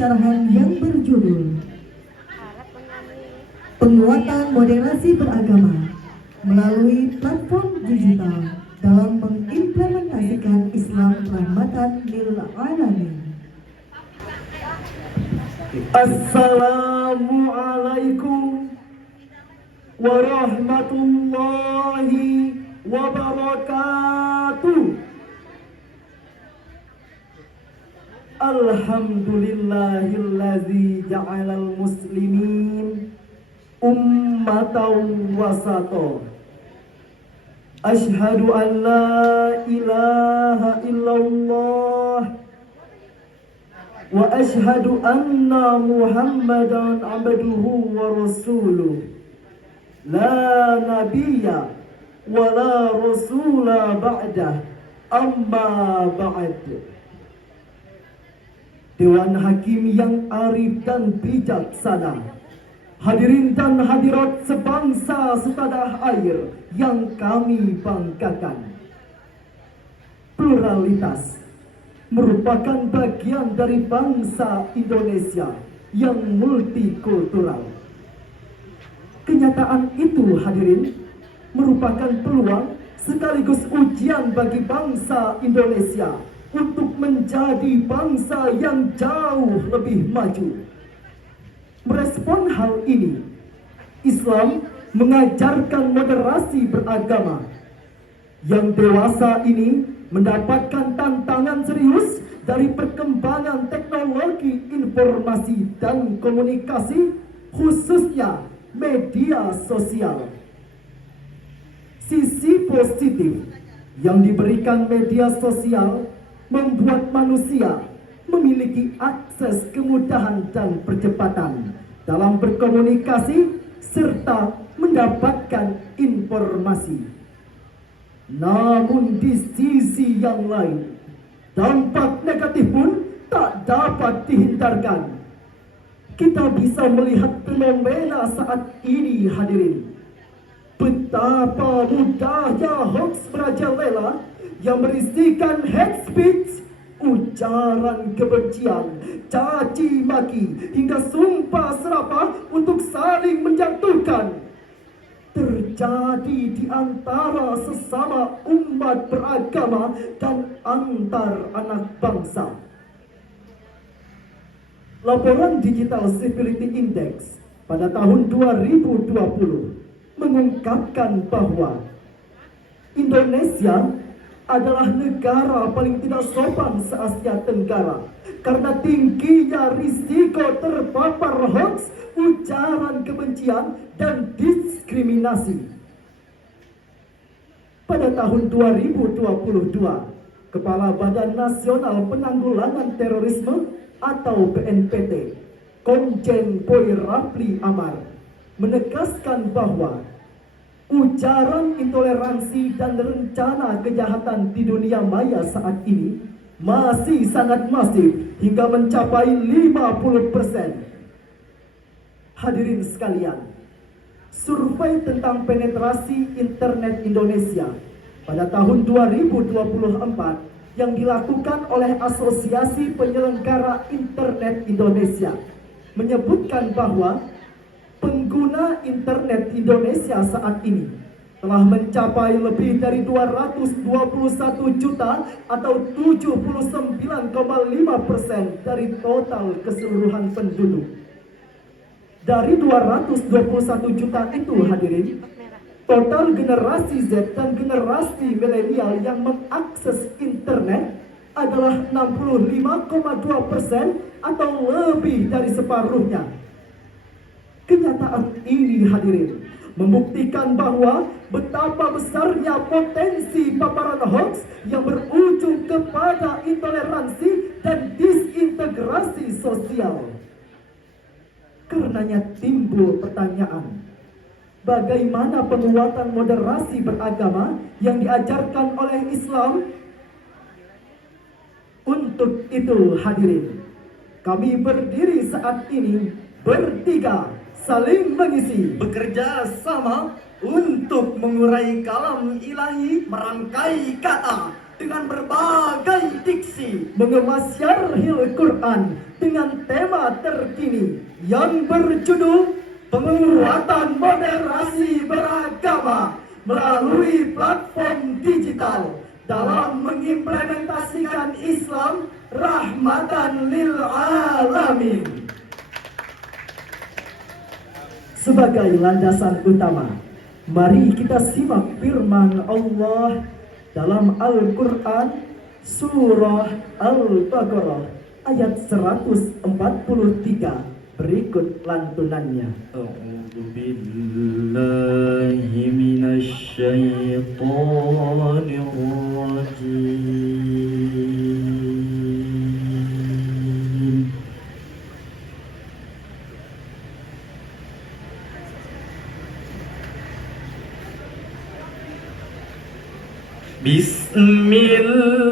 syarahan yang berjudul Penguatan Moderasi Beragama melalui platform digital dalam mengimplementasikan Islam rahmatan lil alamin. Assalamualaikum warahmatullahi wabarakatuh. Alhamdulillahillazi ja'alal muslimin ummatan wasata. Ashhadu an la ilaha illallah wa ashhadu anna Muhammadan abduhu wa rasuluh. La nabiyya wa la rasula ba'dah, amma ba'd. Dewan Hakim yang arif dan bijaksana, hadirin dan hadirat sebangsa setanah air yang kami banggakan. Pluralitas merupakan bagian dari bangsa Indonesia yang multikultural. Kenyataan itu, hadirin, merupakan peluang sekaligus ujian bagi bangsa Indonesia untuk menjadi bangsa yang jauh lebih maju. Merespon hal ini, Islam mengajarkan moderasi beragama. Yang dewasa ini mendapatkan tantangan serius dari perkembangan teknologi informasi dan komunikasi, khususnya media sosial. Sisi positif yang diberikan media sosial membuat manusia memiliki akses kemudahan dan percepatan dalam berkomunikasi serta mendapatkan informasi. Namun di sisi yang lain, dampak negatif pun tak dapat dihindarkan. Kita bisa melihat fenomena saat ini, hadirin. Betapa mudahnya hoax merajalela yang berisikan hate speech, ujaran kebencian, caci maki, hingga sumpah serapah untuk saling menjatuhkan, terjadi di antara sesama umat beragama dan antar anak bangsa. Laporan Digital Civility Index pada tahun 2020 mengungkapkan bahwa Indonesia adalah negara paling tidak sopan se-Asia Tenggara karena tingginya risiko terpapar hoax, ujaran kebencian, dan diskriminasi. Pada tahun 2022, Kepala Badan Nasional Penanggulangan Terorisme atau BNPT, Komjen Pol Rafli Amar, menegaskan bahwa ujaran intoleransi dan rencana kejahatan di dunia maya saat ini masih sangat masif hingga mencapai 50%. Hadirin sekalian, survei tentang penetrasi internet Indonesia pada tahun 2024 yang dilakukan oleh Asosiasi Penyelenggara Internet Indonesia menyebutkan bahwa pengguna internet Indonesia saat ini telah mencapai lebih dari 221 juta atau 79,5% dari total keseluruhan penduduk. Dari 221 juta itu, hadirin, total generasi Z dan generasi milenial yang mengakses internet adalah 65,2% atau lebih dari separuhnya. Kenyataan ini, hadirin, membuktikan bahwa betapa besarnya potensi paparan hoax yang berujung kepada intoleransi dan disintegrasi sosial. Karenanya timbul pertanyaan, bagaimana penguatan moderasi beragama yang diajarkan oleh Islam? Untuk itu, hadirin, kami berdiri saat ini bertiga, saling mengisi, bekerja sama untuk mengurai kalam ilahi, merangkai kata, dengan berbagai diksi, mengemas syarhil Quran dengan tema terkini yang berjudul Penguatan Moderasi Beragama melalui platform digital dalam mengimplementasikan Islam rahmatan lil alamin. Sebagai landasan utama, mari kita simak firman Allah dalam Al-Quran Surah Al-Baqarah ayat 143 berikut lantunannya. A'udzu billahi minasy syaithanir rajim. Bismillahirrahmanirrahim.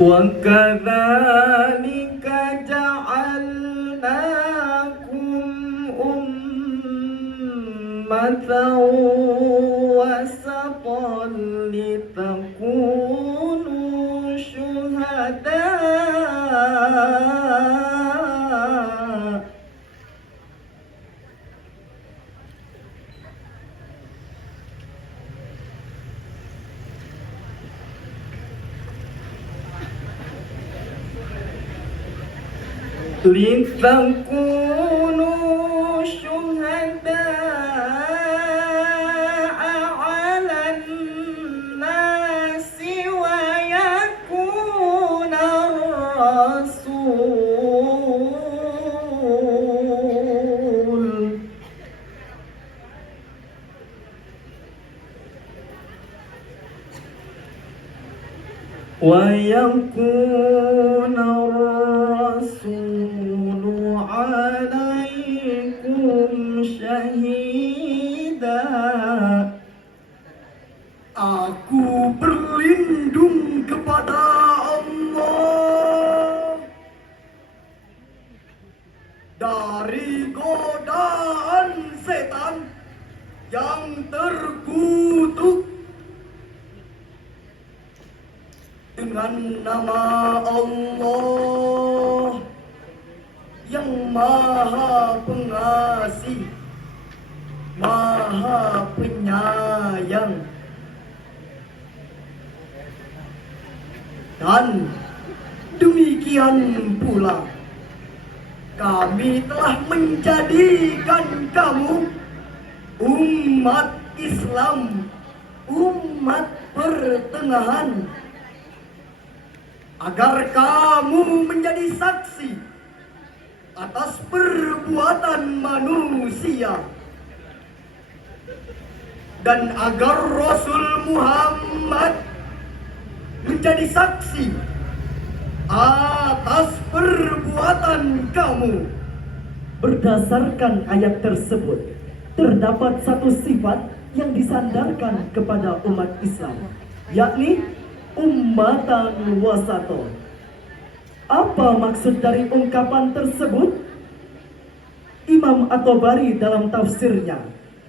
وَكَذَلِكَ جَعَلْنَاكُمْ أُمَّةً وَسَطًا لِتَكُونُوا شُهَدَاءَ على الناس ويكون الرسول عليكم شهيدا. Aku berlindung kepada Allah dari godaan setan yang terkutuk. Dengan nama Allah yang Maha Pengasih, Maha Penyayang. Dan demikian pula kami telah menjadikan kamu umat Islam, umat pertengahan, agar kamu menjadi saksi atas perbuatan manusia, dan agar Rasul Muhammad menjadi saksi atas perbuatan kamu. Berdasarkan ayat tersebut, terdapat satu sifat yang disandarkan kepada umat Islam, yakni ummatan wasaton. Apa maksud dari ungkapan tersebut? Imam At-Tabari dalam tafsirnya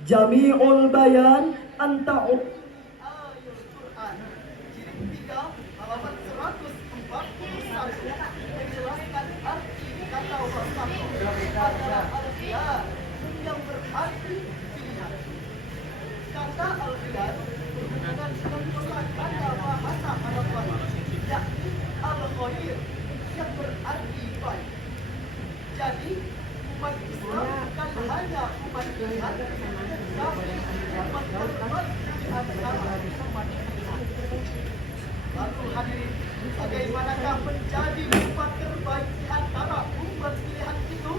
Jami'ul Bayan Anta'u Al-Quran jilid 3 halaman 141 menjelaskan arti kata wasaton adalah al-khiyar yang berarti pilihan. Kata al-khiyar berhubungan dengan kosakata bahasa Arab Barat, yakni al-khair yang berarti baik. Jadi umat Islam bukan hanya umat pilihan, tapi umat terbaik di antara umat Islam. Lalu hadirin, bagaimanakah menjadi umat terbaik di antara umat pilihan itu?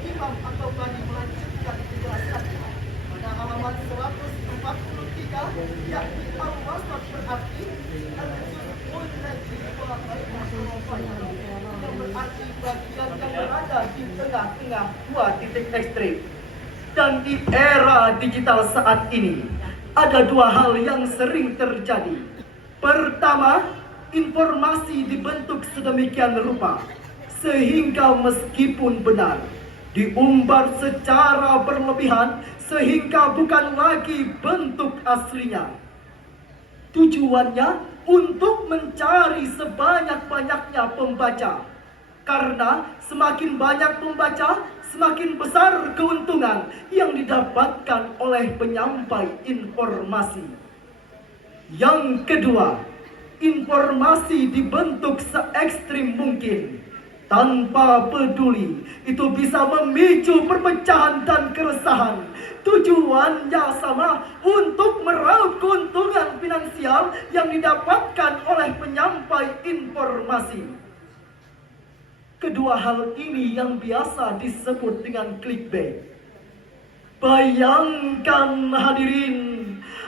Imam At-Tabari melanjutkan penjelasannya pada halaman 143, yakni al-wasat berarti al-juz berada di tengah-tengah dua titik ekstrim. Dan di era digital saat ini, ada dua hal yang sering terjadi. Pertama, informasi dibentuk sedemikian rupa, sehingga meskipun benar, diumbar secara berlebihan, sehingga bukan lagi bentuk aslinya. Tujuannya untuk mencari sebanyak-banyaknya pembaca. Karena semakin banyak pembaca, semakin besar keuntungan yang didapatkan oleh penyampai informasi. Yang kedua, informasi dibentuk se-ekstrim mungkin. Tanpa peduli, itu bisa memicu perpecahan dan keresahan. Tujuannya sama, untuk meraup keuntungan finansial yang didapatkan oleh penyampai informasi. Kedua hal ini yang biasa disebut dengan clickbait. Bayangkan hadirin,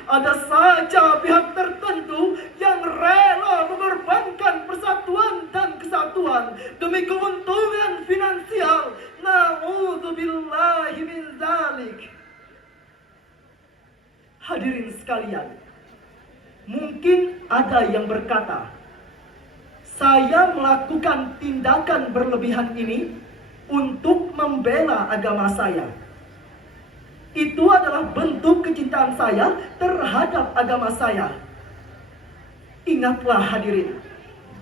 ada saja pihak tertentu yang rela mengorbankan persatuan dan kesatuan demi keuntungan finansial. Na'udzubillahi min dzalik. Hadirin sekalian, mungkin ada yang berkata, saya melakukan tindakan berlebihan ini untuk membela agama saya. Itu adalah bentuk kecintaan saya terhadap agama saya. Ingatlah hadirin,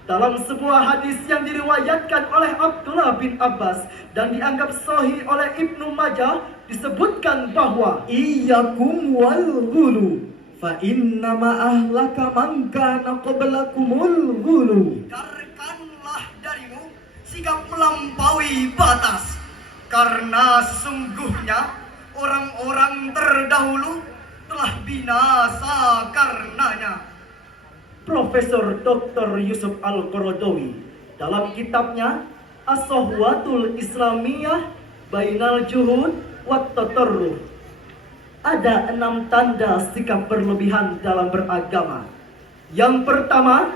dalam sebuah hadis yang diriwayatkan oleh Abdullah bin Abbas dan dianggap sahih oleh Ibnu Majah, disebutkan bahwa Iyyakum wal ghulu fa inna ma ahlaka man kana qablakumul ghulu. Hindarkanlah darimu sikap melampaui batas, karena sesungguhnya orang-orang terdahulu telah binasa karenanya. Profesor Dr. Yusuf Al-Qaradawi dalam kitabnya As-Sohwatul Islamiyah Bainal Juhud wat Tatarruf, ada 6 tanda sikap berlebihan dalam beragama. Yang pertama,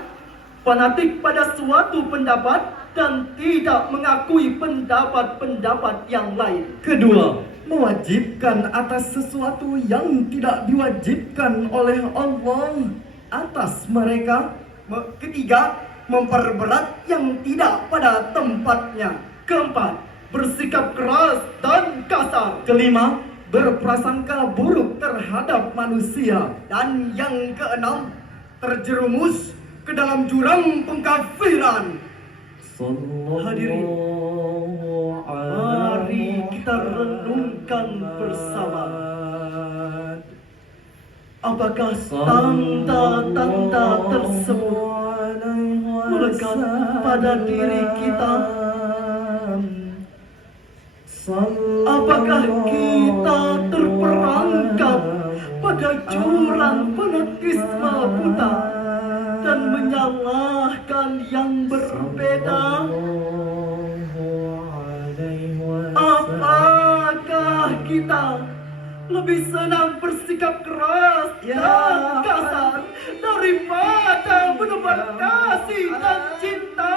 fanatik pada suatu pendapat dan tidak mengakui pendapat-pendapat yang lain. Kedua, mewajibkan atas sesuatu yang tidak diwajibkan oleh Allah atas mereka. Ketiga, memperberat yang tidak pada tempatnya. Keempat, bersikap keras dan kasar. Kelima, berprasangka buruk terhadap manusia. Dan yang keenam, terjerumus ke dalam jurang pengkafiran. Hadirin, mari kita renungkan bersama. Apakah tanda-tanda tersebut melekat pada diri kita? Apakah kita terperangkap pada jurang fanatisme buta dan menyalahkan yang berbeda? Apakah kita lebih senang bersikap keras dan kasar daripada menebar kasih dan cinta?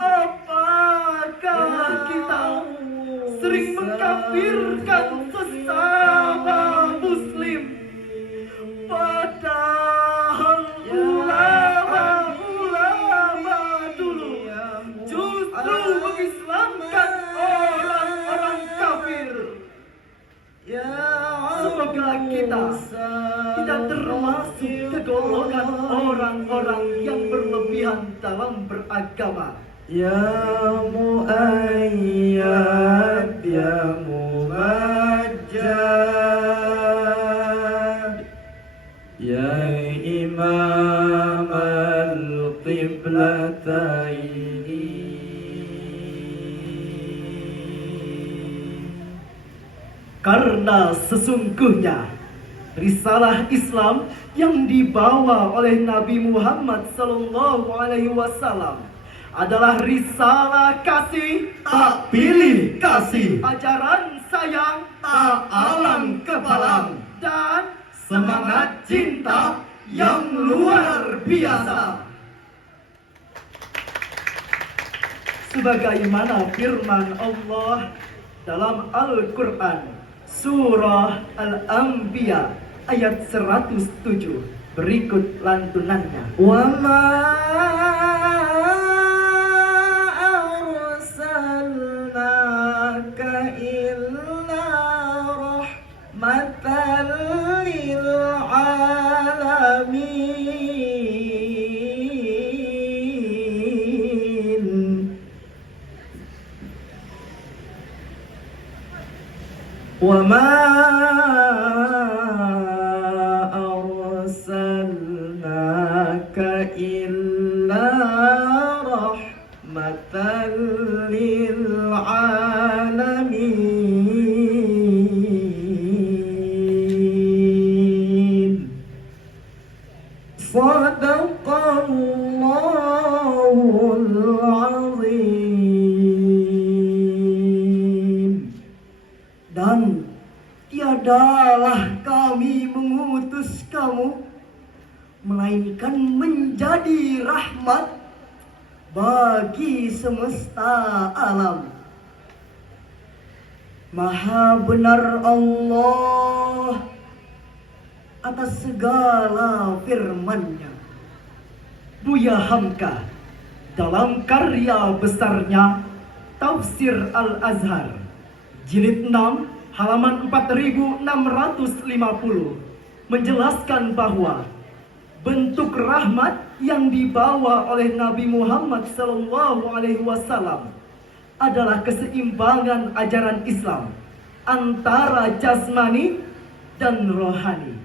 Apakah kita sering mengkafirkan sesama muslim, padahal ulama-ulama dulu justru mengislamkan orang-orang kafir? Semoga kita tidak termasuk ke golongan orang-orang yang berlebihan dalam beragama. Ya Mu'ayyad, ya Mumajjad, ya Imam al-Qiblataini. Karena sesungguhnya risalah Islam yang dibawa oleh Nabi Muhammad SAW adalah risalah kasih, Tak pilih kasih, ajaran sayang, tak alang kepalang, dan semangat cinta yang luar biasa. sebagaimana firman Allah dalam Al-Quran Surah Al-Anbiya ayat 107. Berikut lantunannya. Wa ma arsalnaka illa rahmatan lil alamin. Wa ma arsalnaka illa rahmatan lil alamin. Sadaqallahul azim. Dan tiadalah kami mengutus kamu melainkan menjadi rahmat bagi semesta alam. Maha benar Allah atas segala firman-Nya. Buya Hamka dalam karya besarnya Tafsir Al-Azhar Jilid 6 halaman 4650 menjelaskan bahwa bentuk rahmat yang dibawa oleh Nabi Muhammad SAW adalah keseimbangan ajaran Islam antara jasmani dan rohani.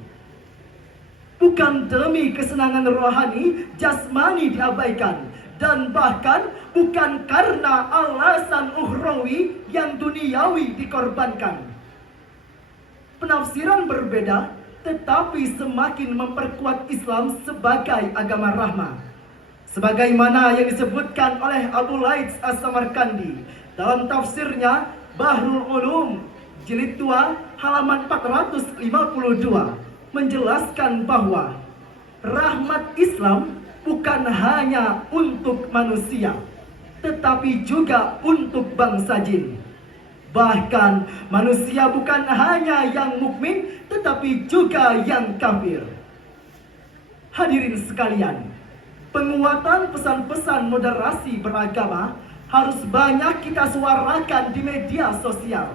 Bukan demi kesenangan rohani, jasmani diabaikan, dan bahkan bukan karena alasan ukhrawi yang duniawi dikorbankan. Penafsiran berbeda, tetapi semakin memperkuat Islam sebagai agama rahmah. Sebagaimana yang disebutkan oleh Abu Laits As-Samarkandi dalam tafsirnya Bahrul Ulum Jilid 2 halaman 452 menjelaskan bahwa rahmat Islam bukan hanya untuk manusia, tetapi juga untuk bangsa jin. Bahkan manusia bukan hanya yang mukmin, tetapi juga yang kafir. Hadirin sekalian, penguatan pesan-pesan moderasi beragama harus banyak kita suarakan di media sosial.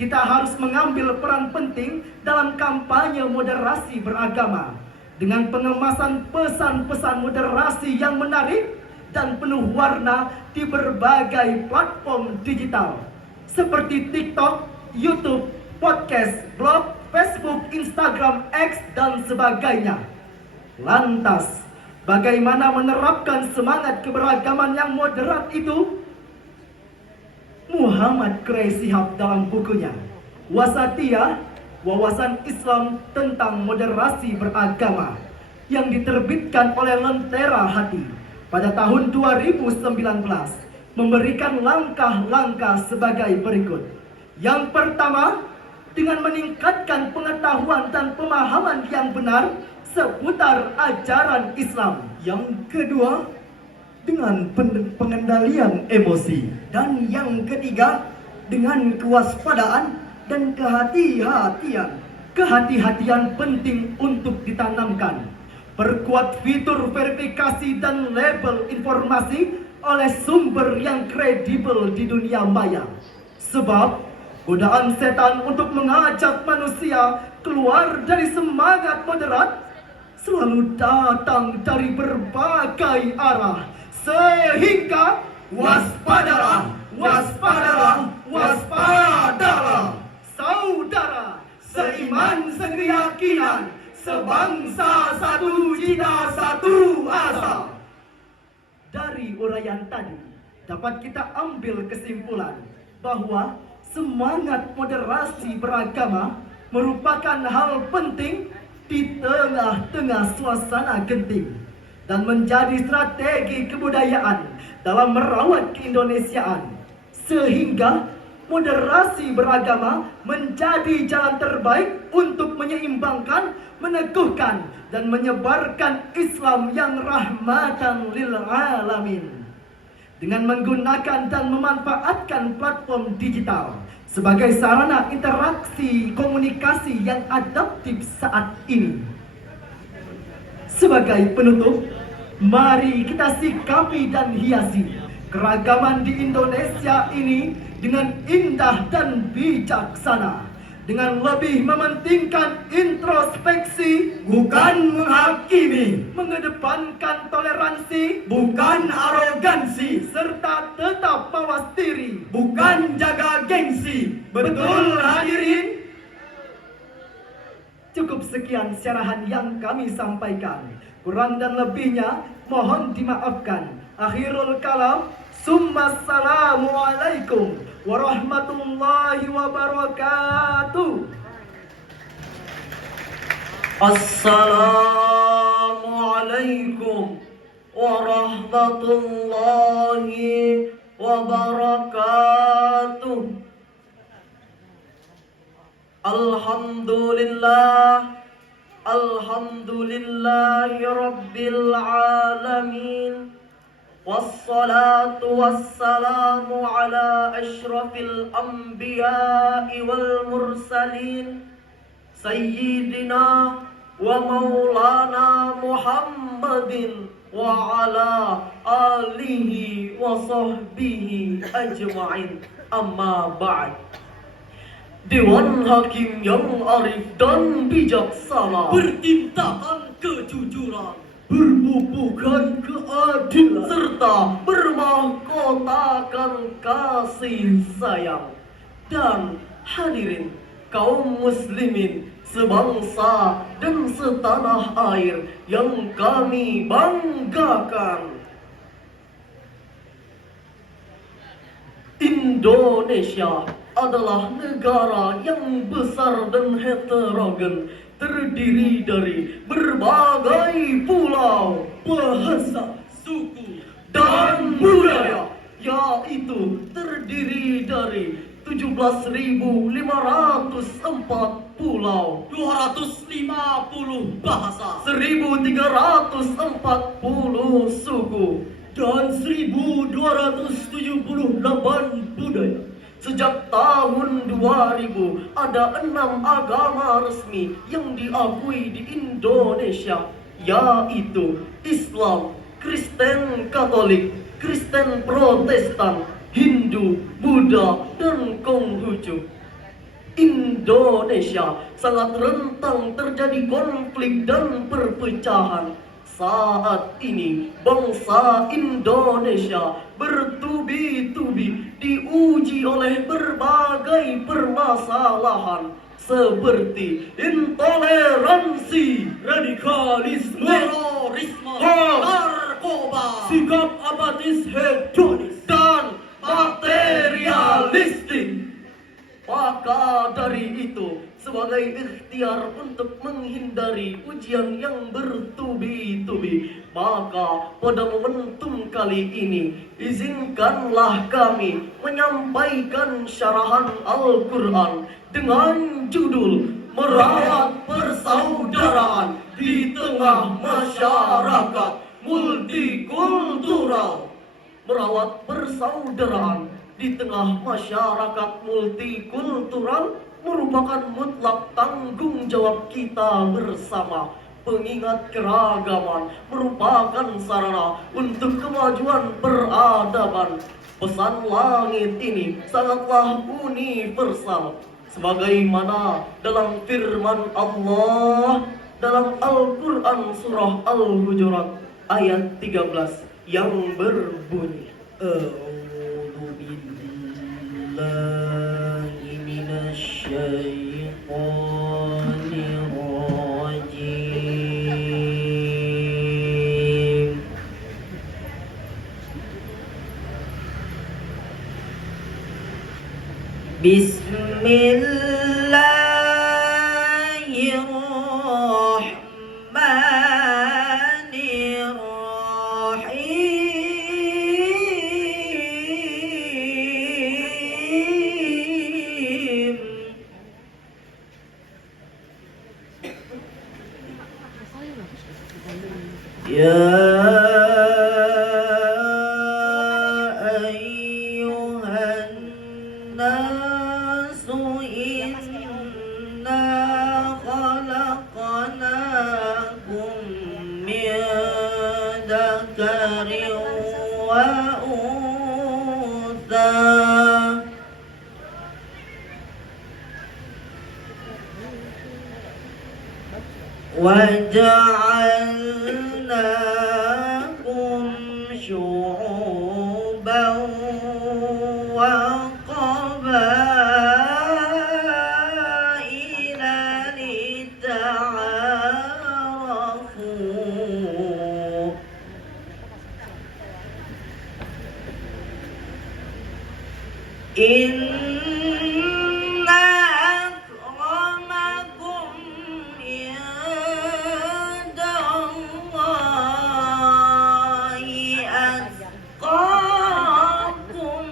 Kita harus mengambil peran penting dalam kampanye moderasi beragama dengan pengemasan pesan-pesan moderasi yang menarik dan penuh warna di berbagai platform digital seperti TikTok, YouTube, podcast, blog, Facebook, Instagram, X, dan sebagainya. Lantas, bagaimana menerapkan semangat keberagaman yang moderat itu? Muhammad Quraish Shihab dalam bukunya Wasatiyah, Wawasan Islam tentang Moderasi Beragama yang diterbitkan oleh Lentera Hati pada tahun 2019 memberikan langkah-langkah sebagai berikut. Yang pertama, dengan meningkatkan pengetahuan dan pemahaman yang benar seputar ajaran Islam. Yang kedua, dengan pengendalian emosi. Dan yang ketiga, dengan kewaspadaan dan kehati-hatian. Kehati-hatian penting untuk ditanamkan. Perkuat fitur verifikasi dan label informasi oleh sumber yang kredibel di dunia maya. Sebab godaan setan untuk mengajak manusia keluar dari semangat moderat selalu datang dari berbagai arah. Sehingga waspadalah, waspadalah, waspadalah. Saudara, seiman sekeyakinan, sebangsa satu cita satu asa. Dari uraian tadi dapat kita ambil kesimpulan bahwa semangat moderasi beragama merupakan hal penting di tengah-tengah suasana genting dan menjadi strategi kebudayaan dalam merawat keindonesiaan, sehingga moderasi beragama menjadi jalan terbaik untuk menyeimbangkan, meneguhkan, dan menyebarkan Islam yang rahmatan lil alamin. dengan menggunakan dan memanfaatkan platform digital sebagai sarana interaksi komunikasi yang adaptif saat ini. Sebagai penutup, mari kita sikapi dan hiasi keragaman di Indonesia ini dengan indah dan bijaksana, dengan lebih mementingkan introspeksi, Bukan menghakimi, mengedepankan toleransi, bukan arogansi, serta tetap mawas diri. bukan jaga gengsi. Betul hadirin? Cukup sekian syarahan yang kami sampaikan. Kurang dan lebihnya mohon dimaafkan. Akhirul kalam, Assalamualaikum warahmatullahi wabarakatuh. Assalamualaikum warahmatullahi wabarakatuh. Alhamdulillah, alhamdulillahi rabbil alamin. Wassalatu wassalamu ala ashrafil anbiya'i wal mursalin, Sayyidina wa maulana Muhammadin wa ala alihi wa sahbihi ajma'in. Amma ba'd. Dewan Hakim yang arif dan bijaksana, Bertintakan kejujuran, berbubuhkan keadilan, serta bermahkotakan kasih sayang. Dan hadirin kaum muslimin sebangsa dan setanah air yang kami banggakan, Indonesia adalah negara yang besar dan heterogen, terdiri dari berbagai pulau, bahasa, suku, dan budaya, yaitu terdiri dari 17.504 pulau, 250 bahasa, 1.340 suku, dan 1.278 budaya. Sejak tahun 2000 ada 6 agama resmi yang diakui di Indonesia, yaitu Islam, Kristen Katolik, Kristen Protestan, Hindu, Buddha, dan Konghucu. Indonesia sangat rentan terjadi konflik dan perpecahan. Saat ini bangsa Indonesia bertubi-tubi diuji oleh berbagai permasalahan seperti intoleransi, Radikalisme, terorisme, Hoax, narkoba, sikap apatis hedonis, dan materialistik. Maka dari itu, sebagai ikhtiar untuk menghindari ujian yang bertubi-tubi, maka pada momentum kali ini, izinkanlah kami menyampaikan syarahan Al-Quran dengan judul Merawat Persaudaraan di Tengah Masyarakat Multikultural. Merawat persaudaraan di tengah masyarakat multikultural merupakan mutlak tanggung jawab kita bersama. Pengingat keragaman merupakan sarana untuk kemajuan peradaban. Pesan langit ini sangatlah universal, sebagaimana dalam firman Allah dalam Al-Quran surah Al-Hujurat ayat 13 yang berbunyi, A'udzu billahi minasy syaithanir rajim. Bismillahirrahmanirrahim. Ya أنثى وجعلناكم شعوبا وقبائل لتعارفوا إن أكرمكم عند الله أتقاكم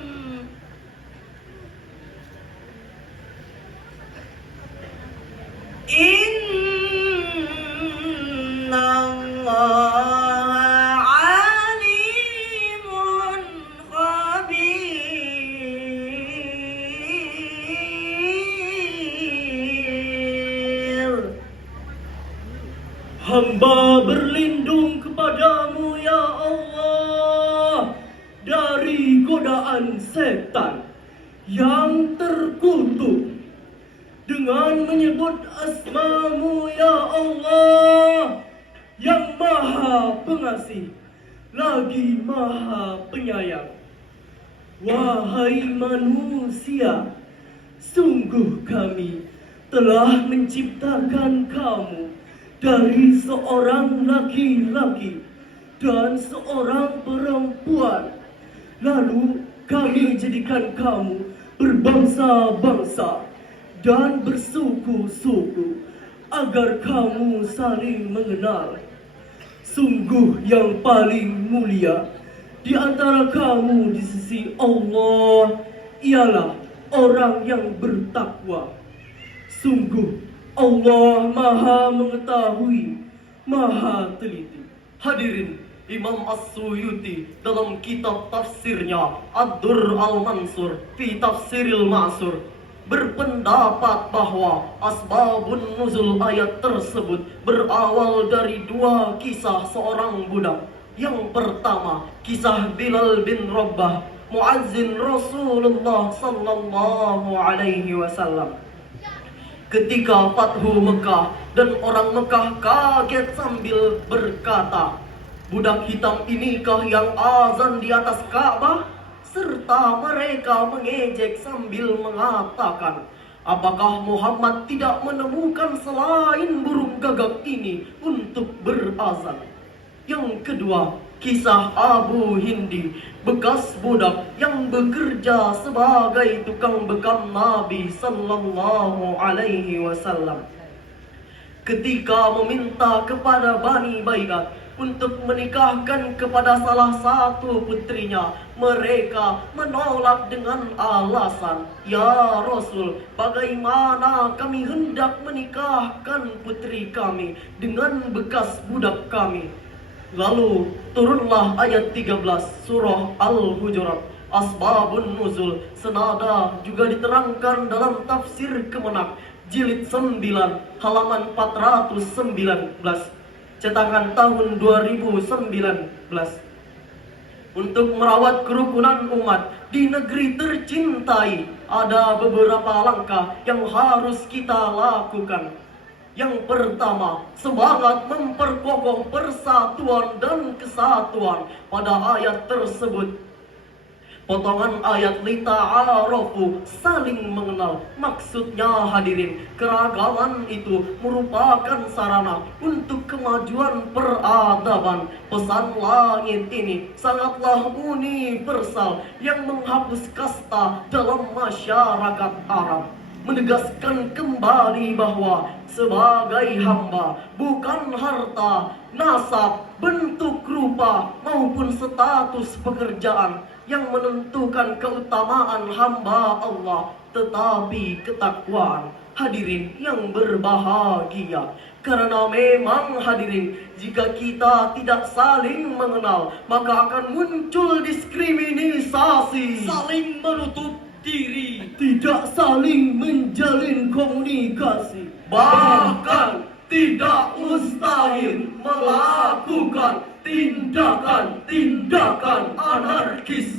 إن الله عليم خبير. Hamba berlindung kepadamu ya Allah dari godaan setan yang terkutuk dengan menyebut asma-Mu ya Allah yang maha pengasih lagi maha penyayang. Wahai manusia, sungguh kami telah menciptakan kamu dari seorang laki-laki dan seorang perempuan. Lalu kami jadikan kamu berbangsa-bangsa dan bersuku-suku agar kamu saling mengenal. Sungguh yang paling mulia di antara kamu di sisi Allah ialah orang yang bertakwa. Sungguh Allah maha mengetahui, maha teliti. Hadirin, Imam As-Suyuti dalam kitab tafsirnya Ad-Durr Al-Mansur fi Tafsiril Ma'sur berpendapat bahwa asbabun nuzul ayat tersebut berawal dari dua kisah seorang budak. Yang pertama, kisah Bilal bin Rabbah, muazzin Rasulullah sallallahu alaihi wasallam. Ketika Fathu Mekah dan orang Mekah kaget sambil berkata, budak hitam inikah yang azan di atas Ka'bah? Serta mereka mengejek sambil mengatakan, apakah Muhammad tidak menemukan selain burung gagak ini untuk berazan? Yang kedua, kisah Abu Hindi, bekas budak yang bekerja sebagai tukang bekam Nabi sallallahu alaihi wasallam. Ketika meminta kepada Bani Baidah untuk menikahkan kepada salah satu putrinya, mereka menolak dengan alasan, "Ya Rasul, bagaimana kami hendak menikahkan putri kami dengan bekas budak kami?" Lalu turunlah ayat 13 surah Al-Hujurat, Asbabun Nuzul, senada juga diterangkan dalam tafsir Kemenak jilid 9 halaman 419 cetakan tahun 2019. Untuk merawat kerukunan umat di negeri tercintai, ada beberapa langkah yang harus kita lakukan. Yang pertama, semangat memperkokoh persatuan dan kesatuan. Pada ayat tersebut, potongan ayat lita'arafu, saling mengenal. Maksudnya hadirin, keragaman itu merupakan sarana untuk kemajuan peradaban. Pesan langit ini sangatlah universal yang menghapus kasta dalam masyarakat Arab. Menegaskan kembali bahwa sebagai hamba bukan harta, nasab, bentuk rupa maupun status pekerjaan yang menentukan keutamaan hamba Allah, tetapi ketakwaan. Hadirin yang berbahagia, karena memang hadirin, jika kita tidak saling mengenal, maka akan muncul diskriminasi, saling menutup diri, tidak saling menjalin komunikasi, bahkan tidak mustahil melakukan tindakan-tindakan anarkis.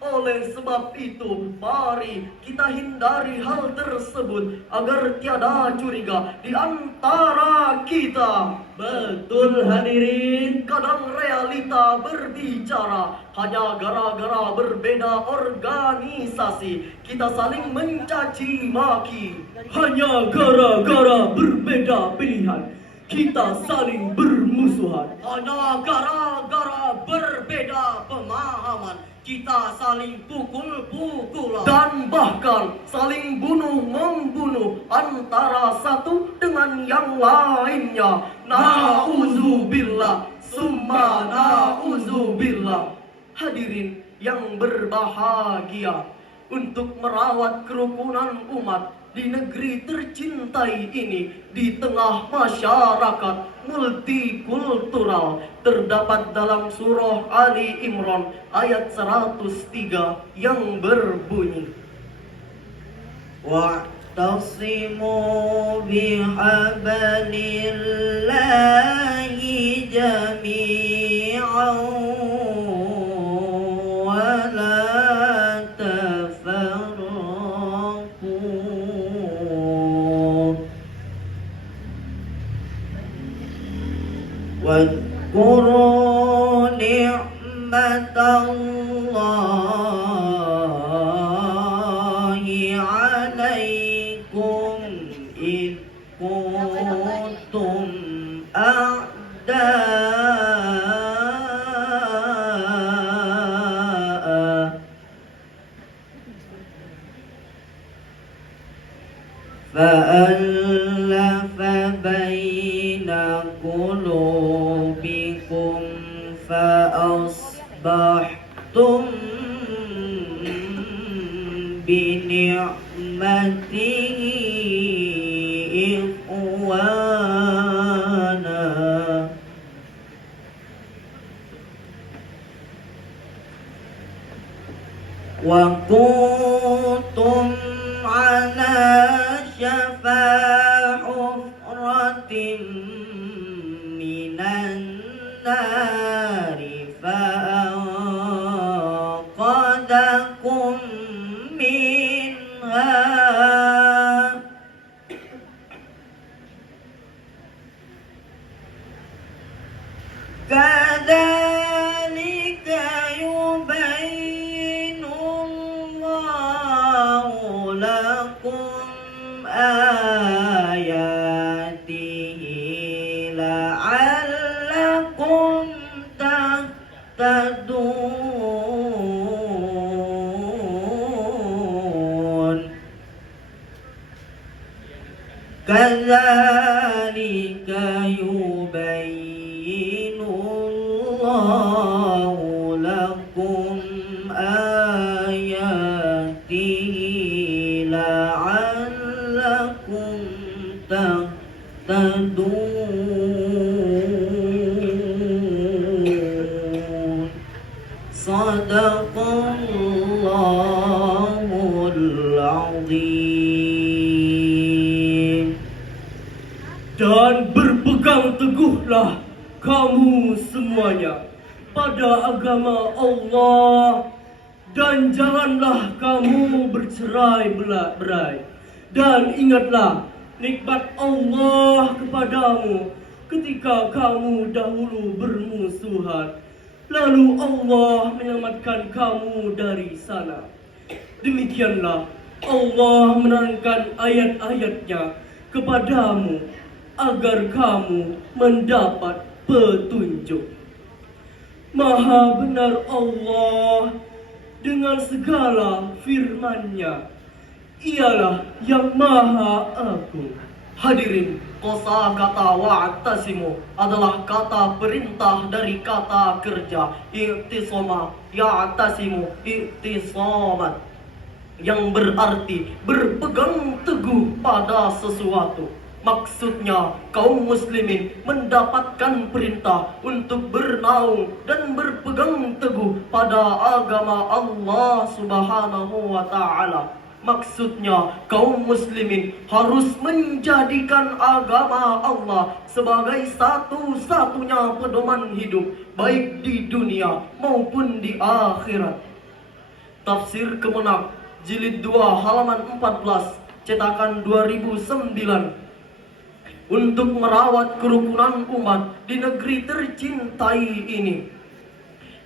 Oleh sebab itu, mari kita hindari hal tersebut agar tiada curiga di antara kita. Betul hadirin. Kadang realita berbicara, hanya gara-gara berbeda organisasi kita saling mencaci maki. Hanya gara-gara berbeda pilihan kita saling bermusuhan. Hanya gara-gara berbeda pemahaman kita saling pukul-pukulan dan bahkan saling bunuh-membunuh antara satu dengan yang lainnya. Nauzubillah, summa nauzubillah. Hadirin yang berbahagia, untuk merawat kerukunan umat di negeri tercintai ini, di tengah masyarakat multikultural, terdapat dalam surah Ali Imran ayat 103 yang berbunyi, wa'tasimu bihablillahi jami'an wa la tafarraqu wadhkuru ni'matallahi 'alaikum id kuntum a'da'a fa'alafa baina qulubikum fa'asbahtum bini'matihi ikhwana wa kuntum ala syafa hufratin minan nari fa'anqadakum minha kadzalika yubayyinu Allahu lakum ayatihi la'allakum tahtadun kadzalika yubayyinu Allahu lakum ayatihi la'allakum tahtadun sadaqallahul azim. Dan berpegang teguhlah kamu semuanya pada agama Allah, dan janganlah kamu bercerai-berai, dan ingatlah nikmat Allah kepadamu ketika kamu dahulu bermusuhan, lalu Allah menyelamatkan kamu dari sana. Demikianlah Allah menerangkan ayat-ayatnya kepadamu agar kamu mendapat petunjuk. Maha benar Allah dengan segala firman-Nya. Ialah yang Maha Agung. Hadirin, kosakata wa'tasimu adalah kata perintah dari kata kerja i'tisama, ya'tasimu, i'tisamat, yang berarti berpegang teguh pada sesuatu. Maksudnya, kaum muslimin mendapatkan perintah untuk bernaung dan berpegang teguh pada agama Allah Subhanahu wa Ta'ala. Maksudnya, kaum muslimin harus menjadikan agama Allah sebagai satu-satunya pedoman hidup, baik di dunia maupun di akhirat. Tafsir Kemenak, Jilid 2 halaman 14, cetakan 2009. Untuk merawat kerukunan umat di negeri tercintai ini.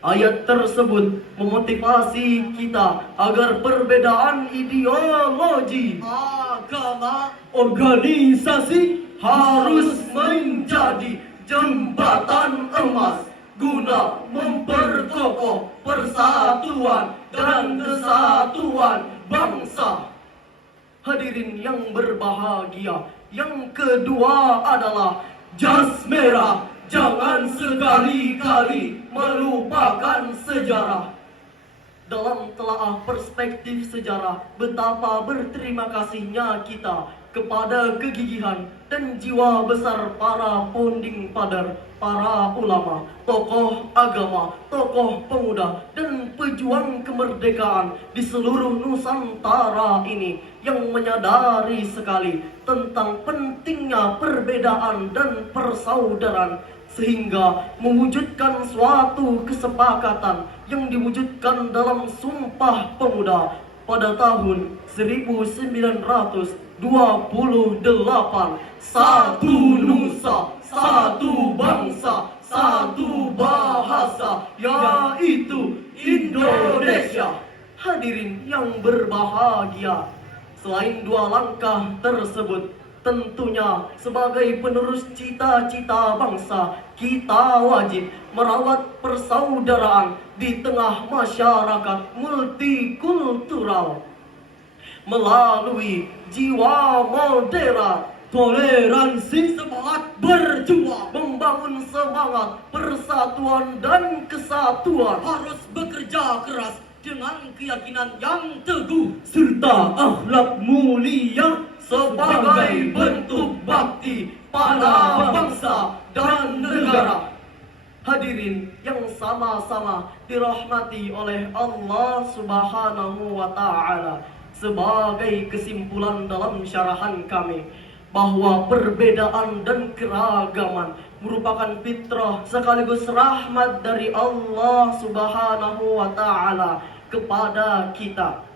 Ayat tersebut memotivasi kita agar perbedaan ideologi, agama, organisasi harus menjadi jembatan emas guna memperkokoh persatuan dan kesatuan bangsa. Hadirin yang berbahagia, yang kedua adalah jas merah. Jangan sekali-kali melupakan sejarah. Dalam telaah perspektif sejarah, betapa berterima kasihnya kita kepada kegigihan dan jiwa besar para founding father, para ulama, tokoh agama, tokoh pemuda, dan pejuang kemerdekaan di seluruh Nusantara ini yang menyadari sekali tentang pentingnya perbedaan dan persaudaraan, sehingga mewujudkan suatu kesepakatan yang diwujudkan dalam Sumpah Pemuda pada tahun 1928. Satu nusa, satu bangsa, satu bahasa, yaitu Indonesia. Hadirin yang berbahagia, selain dua langkah tersebut, tentunya sebagai penerus cita-cita bangsa, kita wajib merawat persaudaraan di tengah masyarakat multikultural melalui jiwa modern, toleransi, semangat berjuang, membangun semangat persatuan dan kesatuan, harus bekerja keras dengan keyakinan yang teguh serta akhlak mulia sebagai bentuk bakti pada bangsa dan negara. Hadirin yang sama-sama dirahmati oleh Allah Subhanahu wa Ta'ala, sebagai kesimpulan dalam syarahan kami bahwa perbedaan dan keragaman merupakan fitrah sekaligus rahmat dari Allah Subhanahu wa Ta'ala kepada kita.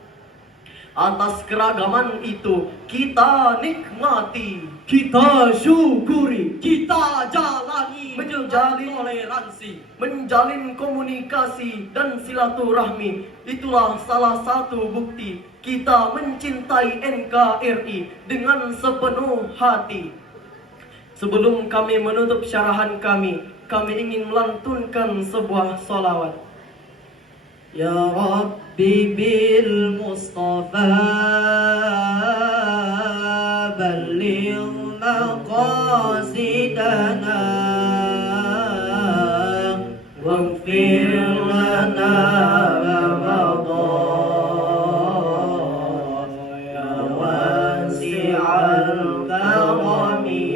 Atas keragaman itu kita nikmati, kita syukuri, kita jalani, menjalin toleransi, menjalin komunikasi dan silaturahmi. Itulah salah satu bukti kita mencintai NKRI dengan sepenuh hati. Sebelum kami menutup syarahan kami ingin melantunkan sebuah sholawat. Ya Rabbi bil Mustafa balligh maqasidana waghfir lana Ramadan ya wasi'al karami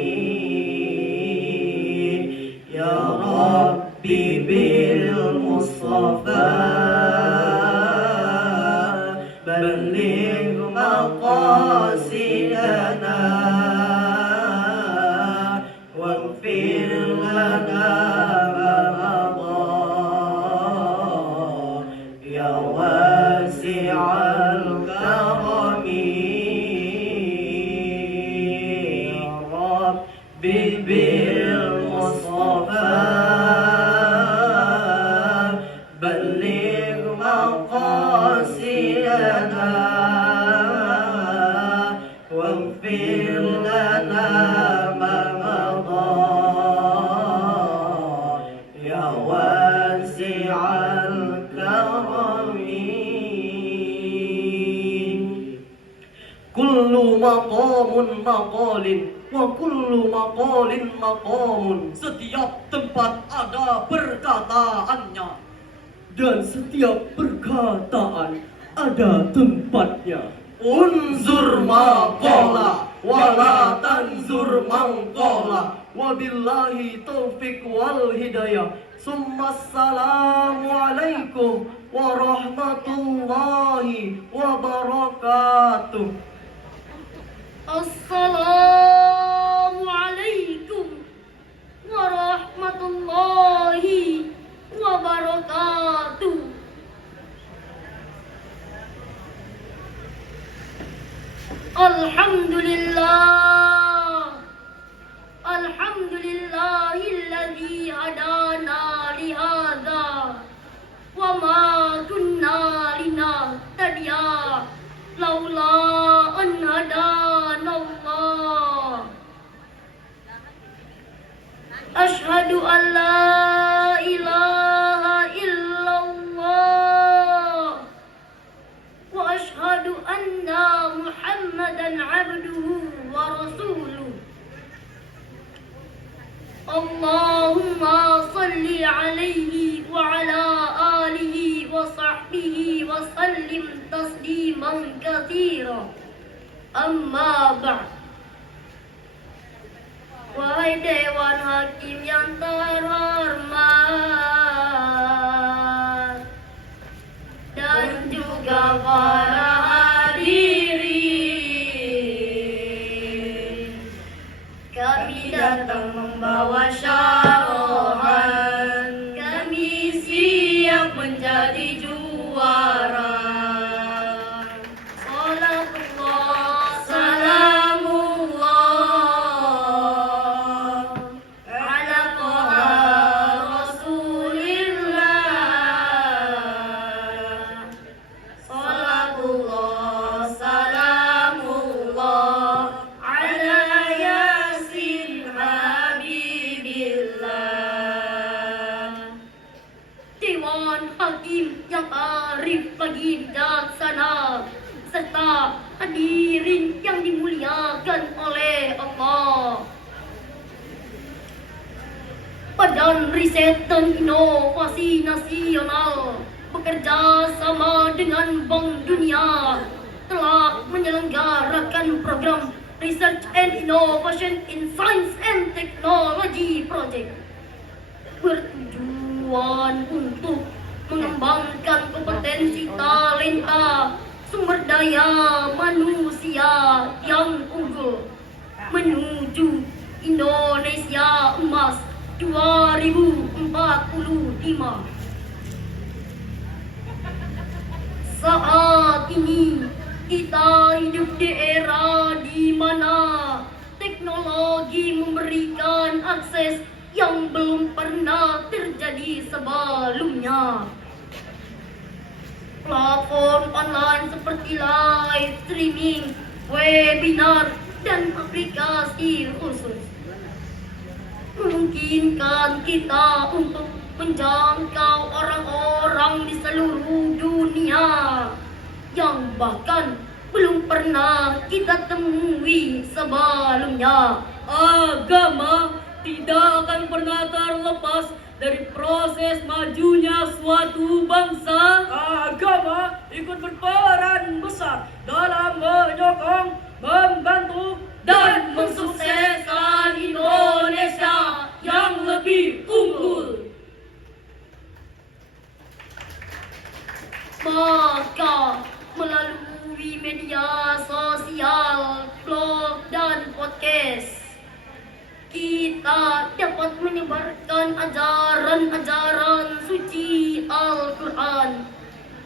ya Rabbi bil Mustafa بلغ مقاصدنا واغفر لنا رمضان يا واسع الكرم يا رب بالمصطفى بلغ مقاصدنا واغفر لنا ما مضى يا واسع الكرم كل مقام مقال وكل مقال مقام. Setiap tempat ada perkataannya dan setiap perkataan ada tempatnya. Unzur maqala wala tanzur mangqala wabillahi taufiq wal hidayah. Assalamu alaikum warahmatullahi wabarakatuh. Assalamualaikum warahmatullahi wabarakatuh. Alhamdulillah, Alhamdulillahilladzi hadana lihadza wa ma kunna linahtadiya laula an hadanallah. Ashhadu an la ilaha illallah wa ashhadu anna Muhammadan abduhu wa rasuluh. Allahumma salli alaihi wa ala alihi wa sahbihi wa sallim tasliman katsira. Amma ba'd. Wahai Dewan Hakim yang terhormat dan juga para hadirin, kami datang membawa syarahan, kami siap menjadi juara. Salatullah, salamullah ala Taha Rasulillah. Salatullah, salamullah ala Yasin Habibillah. Dewan Hakim yang arif lagi bijaksana, serta hadirin yang dimuliakan oleh Allah. Badan Riset dan Inovasi Nasional bekerja sama dengan Bank Dunia telah menyelenggarakan program Research and Innovation in Science and Technology Project bertujuan untuk mengembangkan kompetensi talenta sumber daya manusia yang unggul menuju Indonesia Emas 2045. Saat ini kita hidup di era di mana teknologi memberikan akses yang belum pernah terjadi sebelumnya. Platform online seperti live streaming, webinar, dan aplikasi khusus memungkinkan kita untuk menjangkau orang-orang di seluruh dunia yang bahkan belum pernah kita temui sebelumnya. Agama tidak akan pernah terlepas dari proses majunya suatu bangsa. Agama ikut berperan besar dalam menyokong, membantu, Dan mensukseskan Indonesia yang lebih unggul. Maka melalui media sosial, blog, dan podcast, kita dapat menyebarkan ajaran-ajaran suci Al-Quran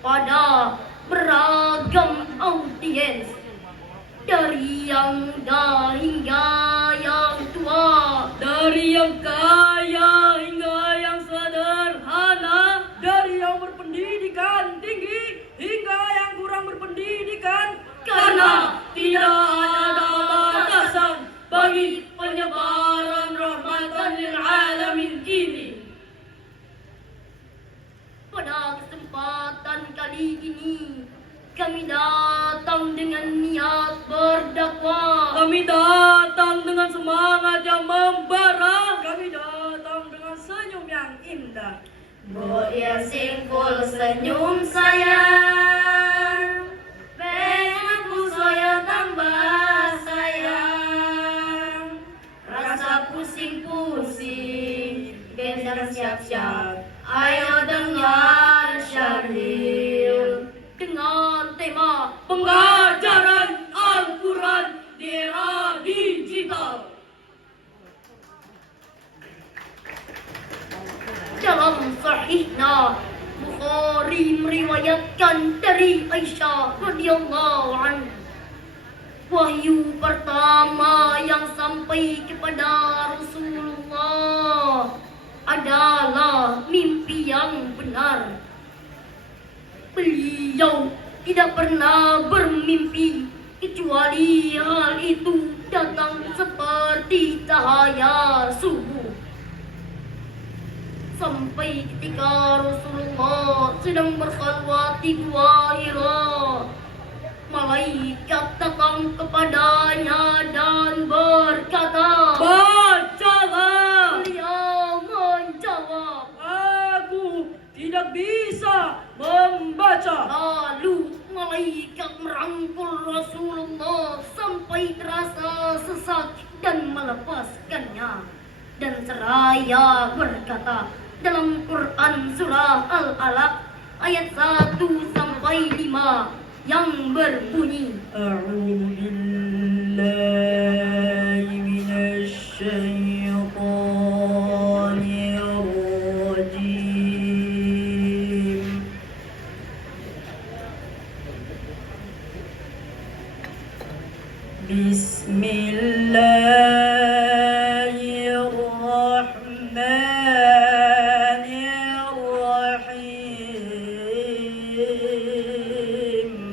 pada beragam audiens, dari yang muda hingga yang tua, dari yang kaya hingga yang sederhana, dari yang berpendidikan tinggi hingga yang kurang berpendidikan, karena tidak ada batasan bagi penyebaran rahmatan lil alamin ini. Pada kesempatan kali ini, kami datang dengan niat berdakwah. kami datang dengan semangat yang membara, kami datang dengan senyum yang indah. Buir simpul senyum saya, pengenku saya tambah sayang, rasa pusing-pusing, benjar siap-siap, ayo dengar syaril dengan tema pengajaran Al-Quran di era digital. Dalam sahihnya, Bukhari meriwayatkan dari Aisyah radhiyallahu anha wahyu pertama yang sampai kepada Rasulullah adalah mimpi yang benar. Beliau tidak pernah bermimpi kecuali hal itu datang seperti cahaya subuh. Sampai ketika Rasulullah sedang berkhalwat di Gua Hira, malaikat datang kepadanya dan berkata, Bacalah. beliau menjawab, Aku tidak bisa membaca. lalu malaikat merangkul Rasulullah sampai terasa sesak dan melepaskannya. Dan seraya berkata dalam Quran surah Al-Alaq ayat 1 sampai 5 yang berbunyi, A'udzu billahi minasy syaithanir rajim. Bismillahirrahmanirrahim.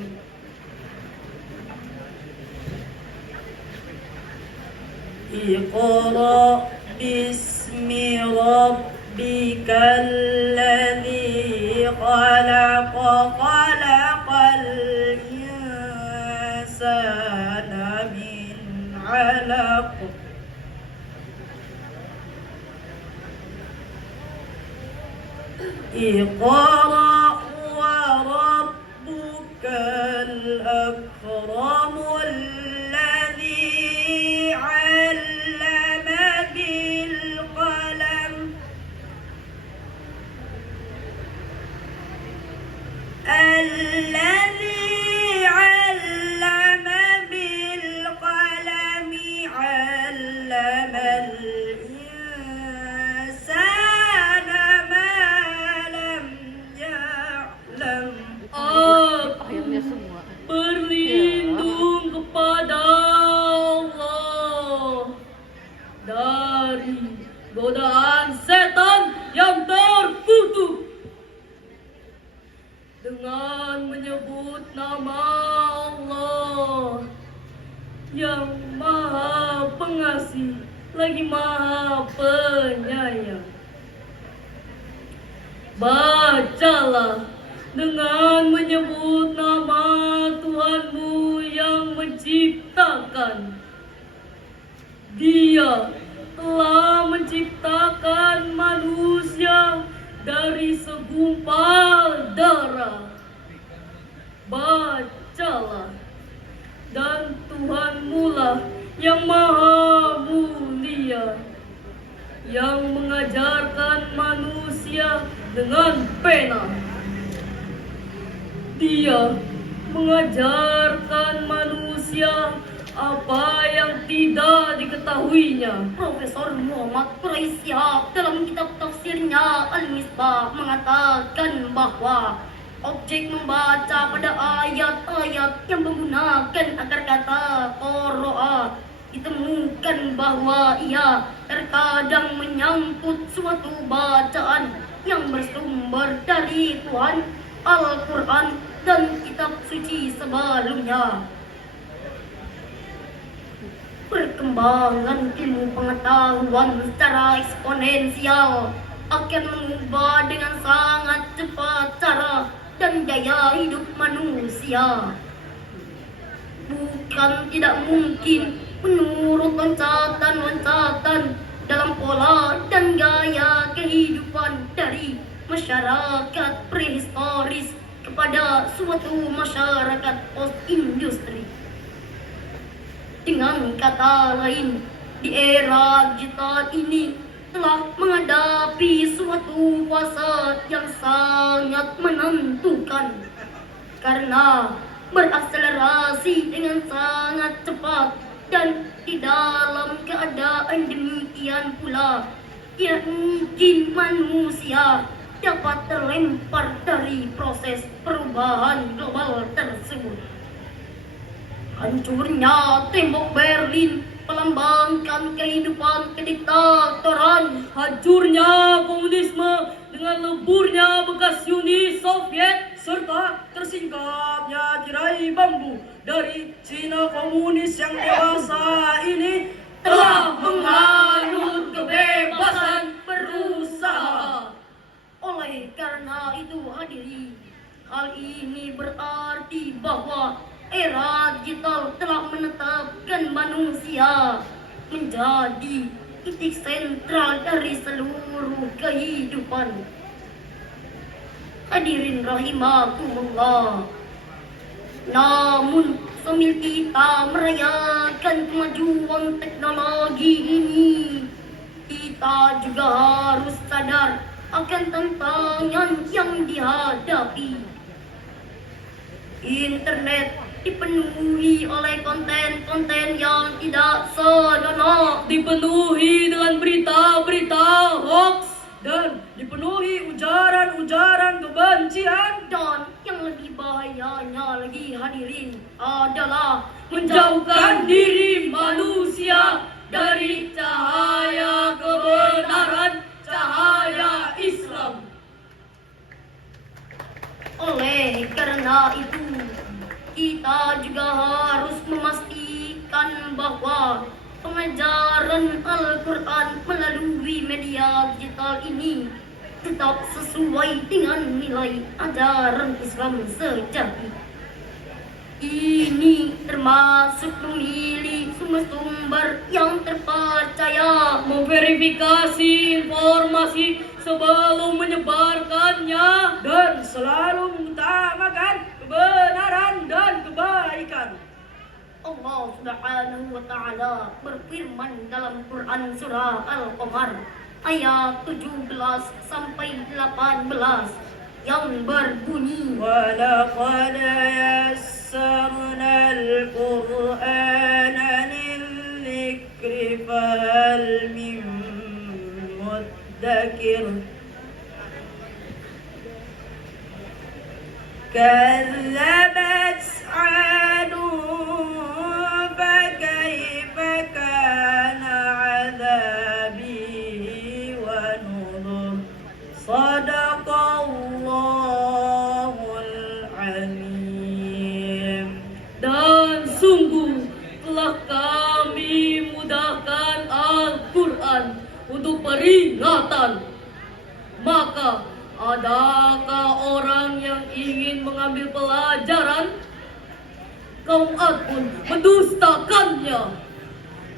Iqra bismi rabbikal ladzi khalaq khalaqal insana min 'alaq. Iqra wa rabbukal akram alladzi 'allama bil qalam الذي علم بالقلم علم الإنسان ما لم يعلم. aku berlindung kepada Allah dari godaan setan yang terkutuk dengan menyebut nama Allah yang Maha Pengasih lagi Maha Penyayang. Bacalah dengan menyebut nama Tuhanmu yang menciptakan. Dia telah menciptakan manusia dari segumpal darah. Bacalah, dan Tuhanmu lah yang maha mulia, yang mengajarkan manusia dengan pena. Dia mengajarkan manusia apa yang tidak diketahuinya. Profesor Muhammad Quraisyah dalam kitab tafsirnya Al-Misbah mengatakan bahwa objek membaca pada ayat-ayat yang menggunakan akar kata qara'a ditemukan bahwa ia terkadang menyangkut suatu bacaan yang bersumber dari Tuhan, Al-Quran, dan kitab suci sebelumnya. Perkembangan ilmu pengetahuan secara eksponensial akan mengubah dengan sangat cepat cara dan gaya hidup manusia. Bukan tidak mungkin menurut loncatan-loncatan dalam pola dan gaya kehidupan dari masyarakat prehistoris kepada suatu masyarakat post-industri. Dengan kata lain, di era digital ini telah menghadapi suatu fase yang sangat menentukan karena berakselerasi dengan sangat cepat, dan di dalam keadaan demikian pula tidak mungkin manusia dapat terlempar dari proses perubahan global tersebut. Hancurnya tembok Berlin melambangkan kehidupan kediktatoran. Hancurnya komunisme dengan leburnya bekas Uni Soviet, serta tersingkapnya tirai bambu dari Cina komunis yang dewasa ini Telah menganut kebebasan berusaha. Oleh karena itu hadirin, hal ini berarti bahwa era digital telah menetapkan manusia menjadi titik sentral dari seluruh kehidupan. Hadirin rahimakumullah. Namun sambil kita merayakan kemajuan teknologi ini, kita juga harus sadar akan tantangan yang dihadapi. Internet dipenuhi oleh konten-konten yang tidak senonoh, dipenuhi dengan berita-berita hoax dan dipenuhi ujaran-ujaran kebencian, dan yang lebih bahayanya lagi hadirin adalah menjauhkan diri manusia dari cahaya kebenaran, cahaya Islam. Oleh karena itu, kita juga harus memastikan bahwa pengajaran Al-Quran melalui media digital ini tetap sesuai dengan nilai ajaran Islam sejati. Ini termasuk memilih sumber-sumber yang terpercaya, Memverifikasi informasi sebelum menyebarkannya, dan selalu mengutamakan kebenaran dan kebaikan. Allah Subhanahu wa taala berfirman dalam Quran surah Al-Qamar ayat 17 sampai 18 yang berbunyi, ولقد يسرنا القرآن للذكر فهل من مدكر كذبت عاد فكيف كان عذابي ونذر صدق الله العظيم. dan sungguh telah kami mudahkan Al-Quran untuk peringatan. Maka adakah orang yang ingin mengambil pelajaran? Kaum Ad pun mendustakannya.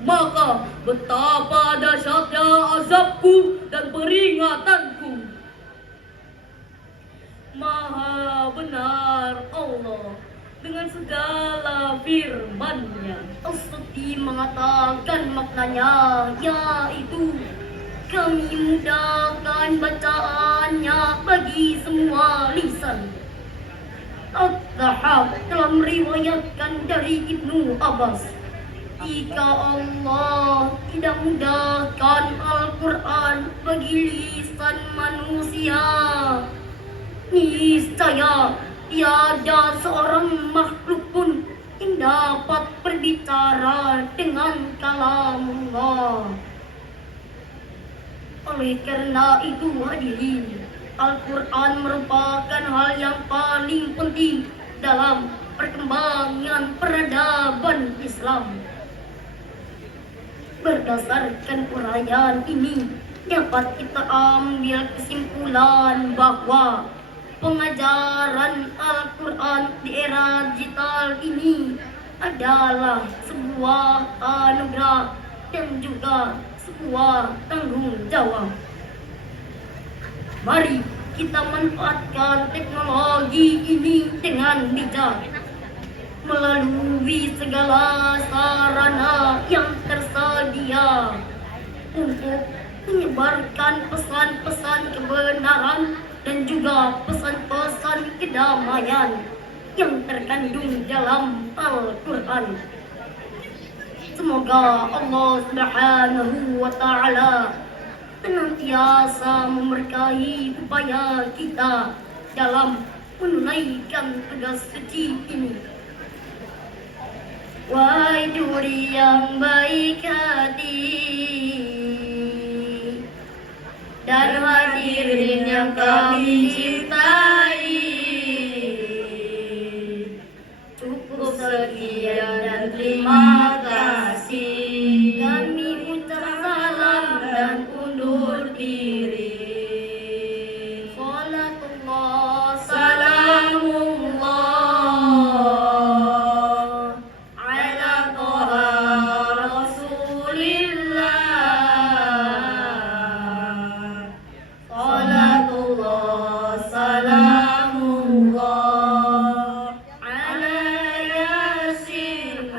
Maka betapa dahsyatnya azabku dan peringatanku. Maha benar Allah dengan segala firman-Nya. Al-Sati mengatakan maknanya, yaitu kami mudahkan bacaannya bagi semua lisan. At-Tahab telah meriwayatkan dari Ibnu Abbas, jika Allah tidak mudahkan Al-Quran bagi lisan manusia, niscaya tiada seorang makhluk pun yang dapat berbicara dengan kalamullah. Oleh karena itu hadirin, Al-Quran merupakan hal yang paling penting dalam perkembangan peradaban Islam. Berdasarkan uraian ini, dapat kita ambil kesimpulan bahwa pengajaran Al-Quran di era digital ini adalah sebuah anugerah dan juga sebuah tanggung jawab. Mari kita manfaatkan teknologi ini dengan bijak melalui segala sarana yang tersedia untuk menyebarkan pesan-pesan kebenaran dan juga pesan-pesan kedamaian yang terkandung dalam Al-Quran. Semoga Allah Subhanahu wa taala senantiasa memberkahi upaya kita dalam menunaikan tugas suci ini. Wahai juri yang baik hati dan hadirin yang kami cintai, cukup sekian dan terima kasih. Kami ucap salam dan undur diri. Salatullah, salamullah ala Toha Rasulillah. Salatullah, salamullah ala Yasin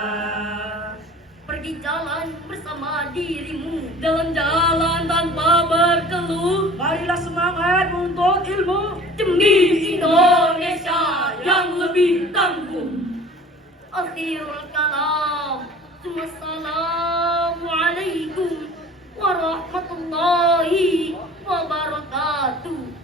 Habibillah. Pergi jalan bersama dirimu, Jalan-jalan tanpa berkeluh Marilah semangat menuntut ilmu demi Indonesia yang lebih tangguh. akhirul kalam. Wassalamualaikum warahmatullahi wabarakatuh.